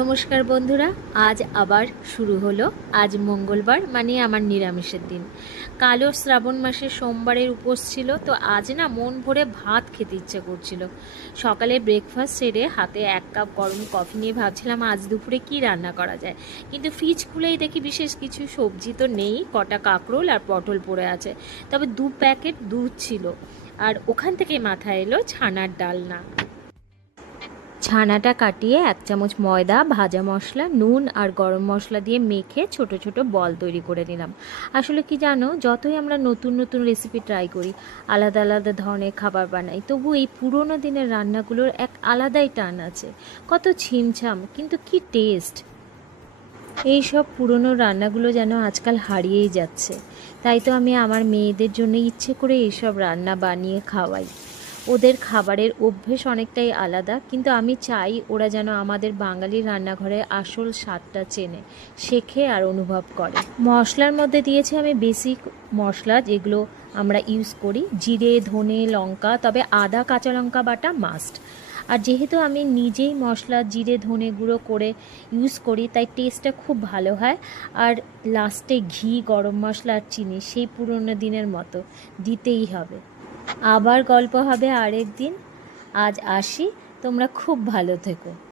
নমস্কার বন্ধুরা, আজ আবার শুরু হলো। আজ মঙ্গলবার, মানে আমার নিরামিষের দিন। কালো শ্রাবণ মাসের সোমবারের উপোস ছিল, তো আজ না মন ভরে ভাত খেতে ইচ্ছে করছিল। সকালে ব্রেকফাস্ট সেরে হাতে 1 কাপ গরম কফি নিয়ে ভাবছিলাম আজ দুপুরে কি রান্না করা যায়। কিন্তু ফ্রিজ খুলেই দেখি বিশেষ কিছু সবজি তো নেই, কটা কাঁকরোল আর পটল পড়ে আছে। তবে 2 প্যাকেট দুধ ছিল, আর ওখান থেকে মাথায় এলো ছানার ডালনা। ছানাটা কাটিয়ে 1 চামচ ময়দা, ভাজা মশলা, নুন আর গরম মশলা দিয়ে মেখে ছোট ছোট বল তৈরি করে নিলাম। আসলে কি জানো, যতই আমরা নতুন নতুন রেসিপি ট্রাই করি, আলাদা আলাদা ধরনের খাবার বানাই, তবু এই পুরোনো দিনের রান্নাগুলোর এক আলাদাই টান আছে। কত ছিমছাম, কিন্তু কি টেস্ট! এই সব পুরনো রান্নাগুলো যেন আজকাল হারিয়েই যাচ্ছে। তাই তো আমি আমার মেয়েদের জন্য ইচ্ছে করে এইসব রান্না বানিয়ে খাওয়াই। ওদের খাবারের অভ্যেস অনেকটাই আলাদা, কিন্তু আমি চাই ওরা যেন আমাদের বাঙালির রান্নাঘরে আসল স্বাদটা চেনে, শেখে আর অনুভব করে। মশলার মধ্যে দিয়েছি আমি বেসিক মশলা, যেগুলো আমরা ইউজ করি: জিরে, ধনে, লঙ্কা, তবে আদা কাঁচা লঙ্কা বাটা মাস্ট। আর যেহেতু আমি নিজেই মশলা জিরে ধনে গুঁড়ো করে ইউজ করি, তাই টেস্টটা খুব ভালো হয়। আর লাস্টে ঘি, গরম মশলা আর চিনি সেই পুরনো দিনের মতো দিতেই হবে। আবার গল্প হবে আরেক দিন। আজ আসি, তোমরা খুব ভালো থেকো।